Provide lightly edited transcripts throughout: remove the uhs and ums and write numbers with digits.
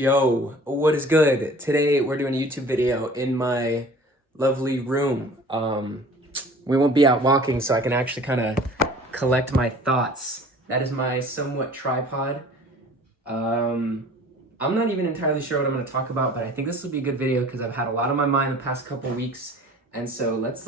Yo, what is good? Today we're doing a YouTube video in my lovely room. We won't be out walking, so I can actually kind of collect my thoughts. That is my somewhat tripod. I'm not even entirely sure what I'm going to talk about, but I think this will be a good video because I've had a lot on my mind the past couple weeks, and so let's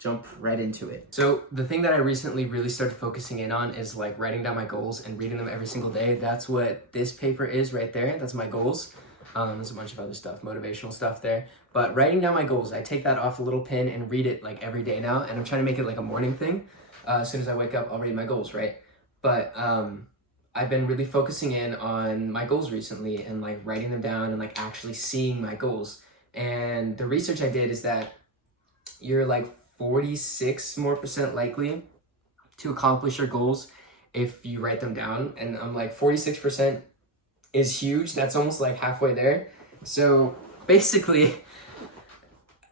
jump right into it. So the thing that I recently really started focusing in on is writing down my goals and reading them every single day. That's what this paper is right there. That's my goals. There's a bunch of other stuff, motivational stuff there. But writing down my goals, I take that off a little pin and read it every day now. And I'm trying to make it a morning thing. As soon as I wake up, I'll read my goals, right? But I've been really focusing in on my goals recently and writing them down and actually seeing my goals. And the research I did is that you're 46% more likely to accomplish your goals if you write them down. And I'm 46% is huge. That's almost halfway there. So basically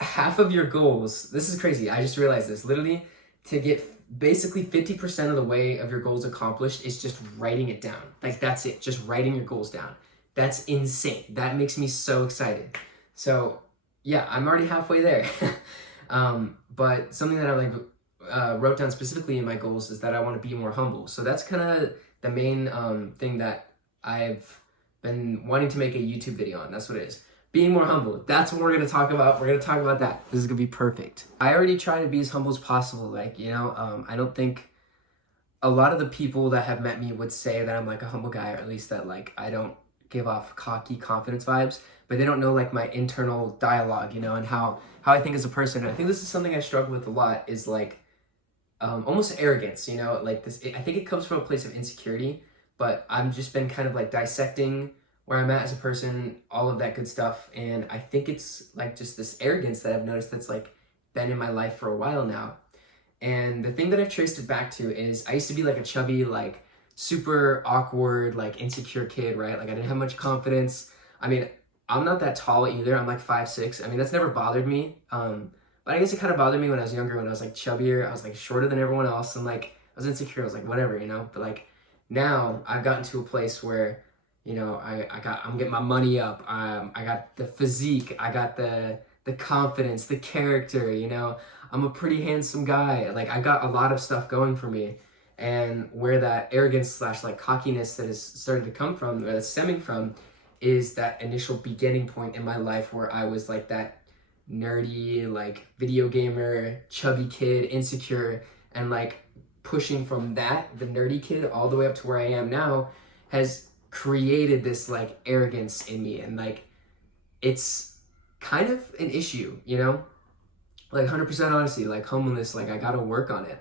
half of your goals, this is crazy. I just realized this, literally to get basically 50% of the way of your goals accomplished is just writing it down. That's it. Just writing your goals down. That's insane. That makes me so excited. So yeah, I'm already halfway there. But something that I wrote down specifically in my goals is that I want to be more humble. So that's kind of the main thing that I've been wanting to make a YouTube video on. That's what it is. Being more humble. That's what we're going to talk about. We're going to talk about that. This is going to be perfect. I already try to be as humble as possible. I don't think a lot of the people that have met me would say that I'm a humble guy, or at least that I don't give off cocky confidence vibes, but they don't know my internal dialogue, and how I think as a person. And I think this is something I struggle with a lot is almost arrogance, this. I think it comes from a place of insecurity, but I've just been kind of dissecting where I'm at as a person, all of that good stuff. And I think it's just this arrogance that I've noticed that's been in my life for a while now. And the thing that I've traced it back to is I used to be a chubby, super awkward, insecure kid, right? I didn't have much confidence. I mean, I'm not that tall either. I'm 5'6". I mean, that's never bothered me. But I guess it kind of bothered me when I was younger, when I was chubbier. I was shorter than everyone else, and I was insecure. I was whatever, But now I've gotten to a place where, I'm getting my money up. I got the physique. I got the confidence, the character. I'm a pretty handsome guy. I got a lot of stuff going for me. And where that arrogance / cockiness that is starting to come from, or that's stemming from, is that initial beginning point in my life where I was that nerdy, video gamer, chubby kid, insecure, and pushing from that, the nerdy kid, all the way up to where I am now, has created this arrogance in me. And it's kind of an issue, 100% honesty, homelessness, I gotta work on it.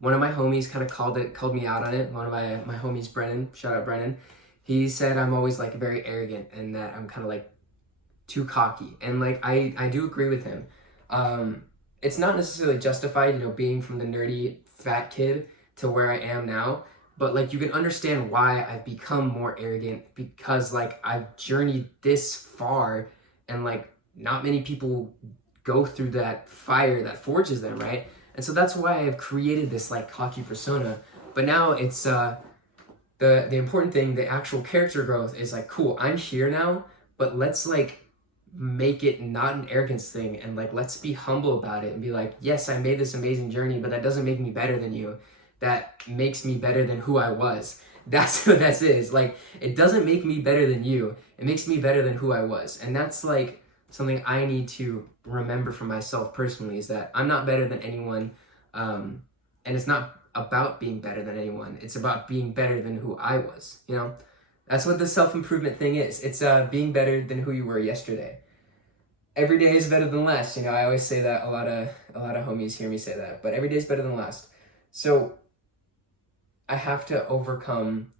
One of my homies kind of called me out on it. One of my homies, Brennan, shout out Brennan. He said I'm always very arrogant and that I'm kind of too cocky. And I do agree with him. It's not necessarily justified, being from the nerdy fat kid to where I am now. But you can understand why I've become more arrogant, because I've journeyed this far, and not many people go through that fire that forges them, right? And so that's why I've created this cocky persona. But now it's the important thing, the actual character growth is cool, I'm here now, but let's make it not an arrogance thing, and let's be humble about it and be yes, I made this amazing journey, but that doesn't make me better than you. That makes me better than who I was. That's what that is. It doesn't make me better than you. It makes me better than who I was. And that's something I need to remember for myself personally, is that I'm not better than anyone. And it's not about being better than anyone. It's about being better than who I was. That's what the self-improvement thing is. It's being better than who you were yesterday. Every day is better than last. I always say that. A lot of homies hear me say that. But every day is better than last. So I have to overcome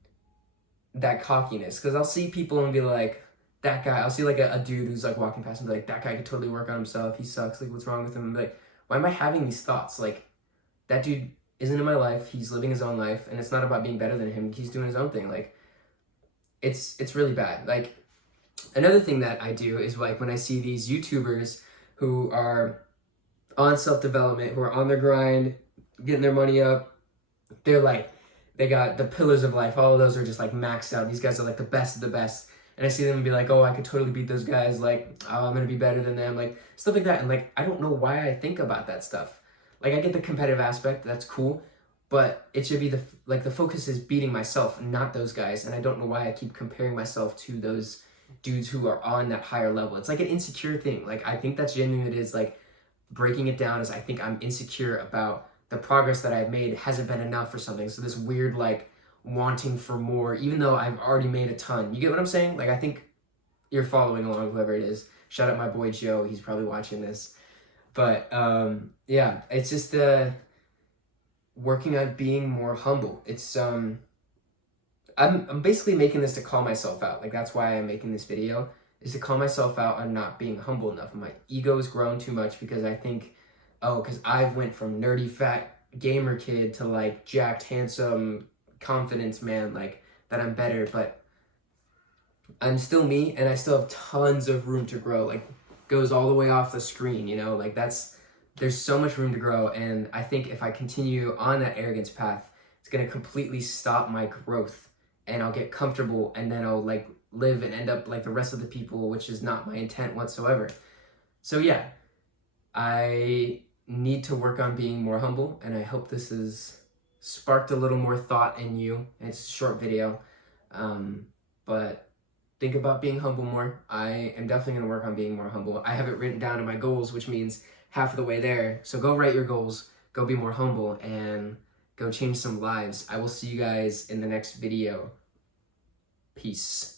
that cockiness, because I'll see people and be that guy. I'll see a dude who's walking past and be that guy could totally work on himself. He sucks. What's wrong with him? And why am I having these thoughts? That dude isn't in my life. He's living his own life, and it's not about being better than him. He's doing his own thing. It's really bad. Another thing that I do is when I see these YouTubers who are on self-development, who are on their grind, getting their money up, they're they got the pillars of life. All of those are just maxed out. These guys are the best of the best. and I see them and be like, oh, I could totally beat those guys, like, oh, I'm gonna be better than them, like stuff like that. And like, I don't know why I think about that stuff. Like, I get the competitive aspect, that's cool, but it should be the focus is beating myself, not those guys. And I don't know why I keep comparing myself to those dudes who are on that higher level. It's like an insecure thing. Like, I think that's genuine. It is like, breaking it down is I think I'm insecure about the progress that I've made hasn't been enough or something. So this weird like wanting for more, even though I've already made a ton. You get what I'm saying? Like, I think you're following along, whoever it is. Shout out my boy Joe, he's probably watching this. But yeah, it's just working on being more humble. It's I'm basically making this to call myself out. Like, that's why I'm making this video, is to call myself out on not being humble enough. My ego's grown too much because I think, oh, because I've went from nerdy fat gamer kid to like jacked handsome confidence man, like that I'm better. But I'm still me, and I still have tons of room to grow. Like, goes all the way off the screen, you know, like there's so much room to grow. And I think if I continue on that arrogance path, it's going to completely stop my growth, and I'll get comfortable, and then I'll like live and end up like the rest of the people, which is not my intent whatsoever. So yeah, I need to work on being more humble, and I hope this has sparked a little more thought in you. It's a short video, but think about being humble more. I am definitely going to work on being more humble. I have it written down in my goals, which means half of the way there. So go write your goals, go be more humble, and go change some lives. I will see you guys in the next video. Peace.